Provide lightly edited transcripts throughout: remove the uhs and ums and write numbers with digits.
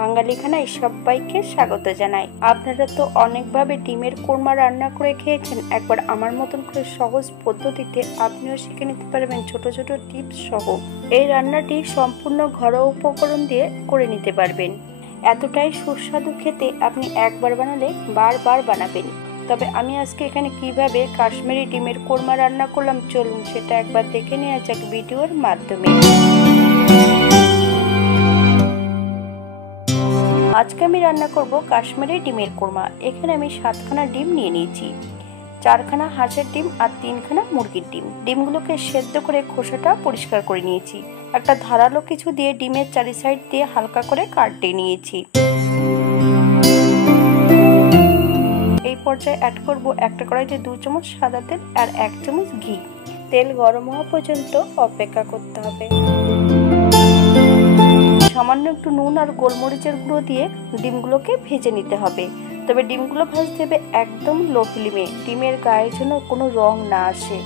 বাঙালি খানায় সবাইকে স্বাগত জানাই। আপনারা তো অনেকভাবে ডিমের কোরমা রান্না করে খেয়েছেন, একবার আমার মতন করে সহজ পদ্ধতিতে আপনিও শিখে নিতে পারবেন ছোট ছোট টিপস সহ। এই রান্নাটি সম্পূর্ণ ঘরোয়া উপকরণ দিয়ে করে নিতে পারবেন। এতটাই সুস্বাদু খেতে, আপনি একবার বানালে বারবার বানাবেন। তবে আমি আজকে এখানে কিভাবে কাশ্মীরি ডিমের কোরমা রান্না করলাম, চলুন সেটা একবার দেখে নেওয়া যাক ভিডিওর মাধ্যমে। আজকে আমি রান্না করব কাশ্মীরি ডিমের কোরমা। এখানে আমি 7খানা ডিম নিয়ে নিয়েছি, 4খানা হাঁসের ডিম আর 3খানা মুরগির ডিম। ডিমগুলোকে সেদ্ধ করে খোসাটা পরিষ্কার করে নিয়েছি। একটা ধারালো কিছু দিয়ে ডিমের চারি সাইড দিয়ে হালকা করে কাটতে নিয়েছি। এই পর্যায়ে অ্যাড করব একটা কড়াইতে 2 চামচ সাদা তেল আর 1 চামচ ঘি। তেল গরম হওয়া পর্যন্ত অপেক্ষা করতে হবে। সামান্য একটু নুন আর গোলমরিচের গুঁড়ো দিয়ে ডিমগুলোকে ভেজে নিতে হবে। তবে ডিমগুলো ভাজতে হবে একদম লো ফ্লেমে, ডিমের গায়ে যেন কোনো রং না আসে।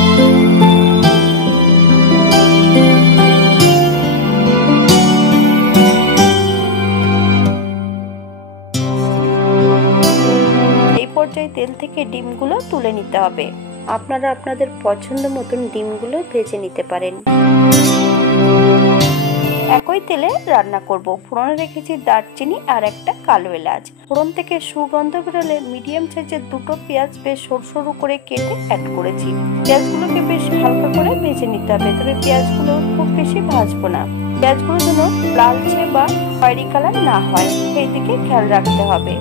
এই পর্যায়ে তেল থেকে ডিমগুলো তুলে নিতে হবে। আপনারা আপনাদের পছন্দ মতন ডিমগুলো ভেজে নিতে পারেন। একই তেলে রান্না করব। ফোড়নে রেখেছি দারচিনি আর একটা কালো এলাচ। ফোড়ন থেকে সুগন্ধ বেরোলে মিডিয়াম সাইজের 2টো পেঁয়াজ বেশ সরু সরু করে কেটে অ্যাড করেছি। পেঁয়াজগুলোকে বেশ হালকা করে ভেজে নিতে হবে, তবে পেঁয়াজগুলো খুব বেশি ভাজবো না। পেঁয়াজগুলো যেন লালচে বা খয়েরি কালার না হয়, সেই দিকে খেয়াল রাখতে হবে।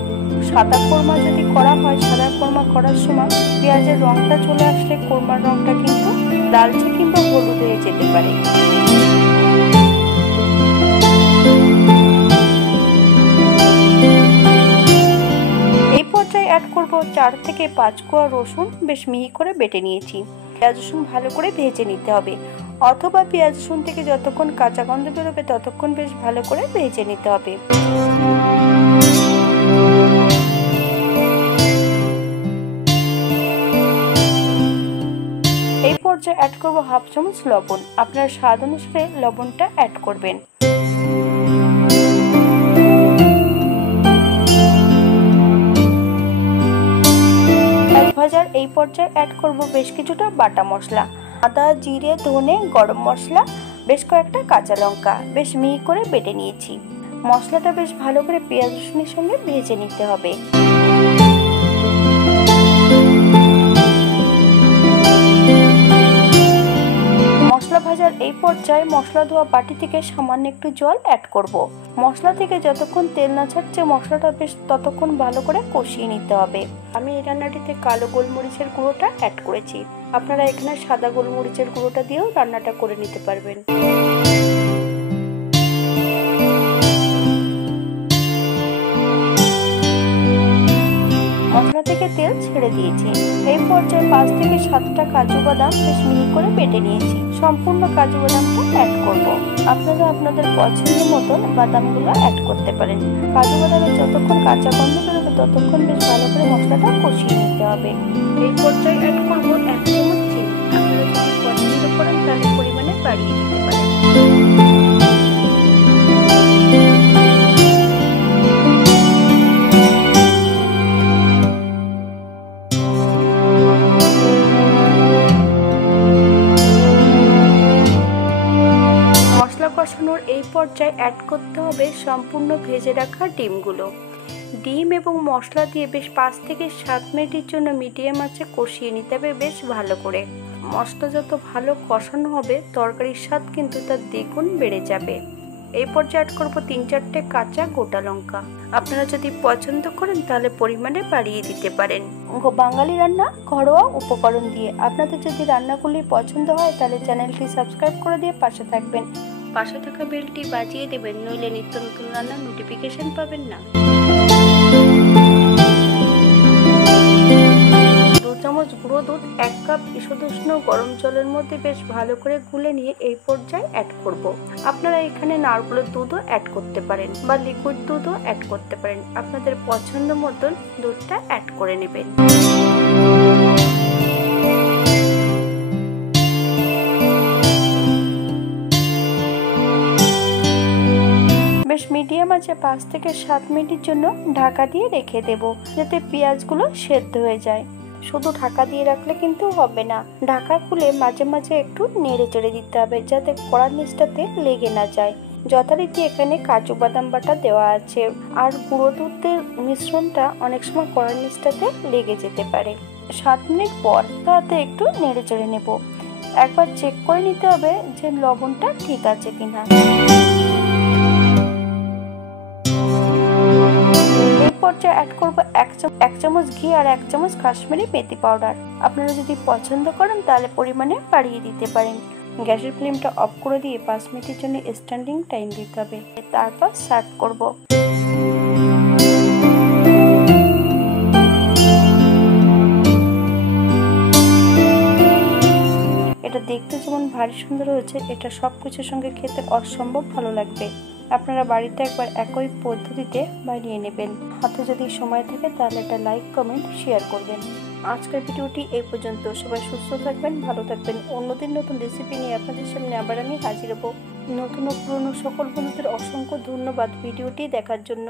সাদা কোরমা যদি করা হয়, সাদা কোরমা করার সময় পেঁয়াজের রংটা চলে আসলে কোরমার রংটা কিন্তু লালচে কিংবা হলুদ হয়ে যেতে পারে। এই পর্যায়ে অ্যাড করব 4 থেকে 5 কোয়া রসুন, বেশ মিহি করে বেটে নিয়েছি। পেঁয়াজ রসুন ভালো করে ভেজে নিতে হবে, অথবা পেঁয়াজ রসুন থেকে যতক্ষণ কাঁচা গন্ধ বেরোবে ততক্ষণ বেশ ভালো করে ভেজে নিতে হবে। এই পর্যায়ে অ্যাড করব 1/2 চামচ লবণ। আপনার স্বাদ অনুসারে লবণটা অ্যাড করবেন। ভাজার এই পর্যায়ে অ্যাড করব বেশ কিছুটা বাটা মশলা, আদা, জিরে, ধনে, গরম মশলা, বেশ কয়েকটা কাঁচা লঙ্কা বেশ মিহি করে বেটে নিয়েছি। মশলাটা বেশ ভালো করে পেঁয়াজ রসুনের সঙ্গে ভেজে নিতে হবে। মশলা ভাজার এই পর্যায়ে মশলা ধোয়া বাটি থেকে সামান্য একটু জল অ্যাড করব। মশলা থেকে যতক্ষণ তেল না ছাড়ছে মশলাটা বেশ ততক্ষণ ভালো করে কষিয়ে নিতে হবে। আমি এই রান্নাটিতে কালো গোলমরিচের গুঁড়োটা অ্যাড করেছি, আপনারা এখানে সাদা গোলমরিচের গুঁড়োটা দিয়েও রান্নাটা করে নিতে পারবেন। মশলা থেকে তেল ছেড়ে দিয়েছি। এই পর্যায়ে 5 থেকে 7টা কাজু বাদাম বেশ মিহি করে বেটে নিয়েছি। সম্পূর্ণ কাজু বাদামটা অ্যাড করব। আপনারা আপনাদের পছন্দ মতন বাদামগুলো অ্যাড করতে পারেন। কাজু বাদামের যতক্ষণ কাঁচা গন্ধ বেরোবে ততক্ষণ বেশ ভালো করে মশলাটা কষিয়ে নিতে হবে। এই পর্যায়ে অ্যাড করব 1 চামচ চিনি। আপনারা যদি পছন্দ করেন তাহলে পরিমাণে বাড়িয়ে দিতে পারেন। কষানোর এই পর্যায়ে অ্যাড করতে হবে সম্পূর্ণ ভেজে রাখা ডিমগুলো। ডিম এবং মশলা দিয়ে বেশ 5 থেকে 7 মিনিটের জন্য মিডিয়াম আঁচে কষিয়ে নিতে হবে বেশ ভালো করে। মশলা যত ভালো কষানো হবে তরকারির স্বাদ কিন্তু তার দ্বিগুণ বেড়ে যাবে। এই পর্যায়ে অ্যাড করব 3-4টে কাঁচা গোটা লঙ্কা। আপনারা যদি পছন্দ করেন তাহলে পরিমাণে বাড়িয়ে দিতে পারেন। বাঙালি রান্না ঘরোয়া উপকরণ দিয়ে। আপনাদের যদি রান্নাগুলি পছন্দ হয় তাহলে চ্যানেলটি সাবস্ক্রাইব করে দিয়ে পাশে থাকবেন। পাশে থাকা বেলটি বাজিয়ে দেবেন, নইলে নিত্য নতুন রান্নার নোটিফিকেশন পাবেন না। 2 চামচ গুঁড়ো দুধ 1 কাপ ঈষদুষ্ণ গরম জলের মধ্যে বেশ ভালো করে গুলে নিয়ে এই পর্যায়ে অ্যাড করব। আপনারা এখানে নারকেলের দুধও অ্যাড করতে পারেন বা লিকুইড দুধও অ্যাড করতে পারেন। আপনাদের পছন্দ মতন দুধটা অ্যাড করে নেবেন। বেশ মিডিয়াম আছে 5 থেকে 7 মিনিটের জন্য ঢাকা দিয়ে রেখে দেব, যাতে পেঁয়াজগুলো সেদ্ধ হয়ে যায়। শুধু ঢাকা দিয়ে রাখলে কিন্তু হবে না, ঢাকা খুলে মাঝে মাঝে একটু নেড়ে চেড়ে দিতে হবে, যাতে কড়ার নিচটাতে লেগে না যায়। যথারীতি এখানে কাজু বাদাম বাটা দেওয়া আছে, আর গুঁড়ো দুধের মিশ্রণটা অনেক সময় কড়ার নিচটাতে লেগে যেতে পারে। 7 মিনিট পর তাতে একটু নেড়ে চেড়ে নেব। একবার চেক করে নিতে হবে যে লবণটা ঠিক আছে কিনা। এই পর্যায়ে অ্যাড করব 1 চামচ ঘি আর 1 চামচ কাশ্মীরি মেথি পাউডার। আপনারা যদি পছন্দ করেন তাহলে পরিমাণে বাড়িয়ে দিতে পারেন। গ্যাসের ফ্লেমটা অফ করে দিয়ে 5 মিনিটের জন্য স্ট্যান্ডিং টাইম দিতে হবে, তারপর সার্ভ করব। এটা দেখতে যেমন ভারী সুন্দর হয়েছে, এটা সবকিছুর সঙ্গে খেতে অসম্ভব ভালো লাগবে। আপনারা বাড়িতে একবার একই পদ্ধতিতে বানিয়ে নেবেন। হাতে যদি সময় থাকে তাহলে একটা লাইক, কমেন্ট, শেয়ার করবেন। আজকের ভিডিওটি এই পর্যন্ত। সবাই সুস্থ থাকবেন, ভালো থাকবেন। অন্যদিন নতুন রেসিপি নিয়ে আপনাদের সামনে আবার আমি হাজির হব। নতুন ও পুরনো সকল বন্ধুদের অসংখ্য ধন্যবাদ ভিডিওটি দেখার জন্য।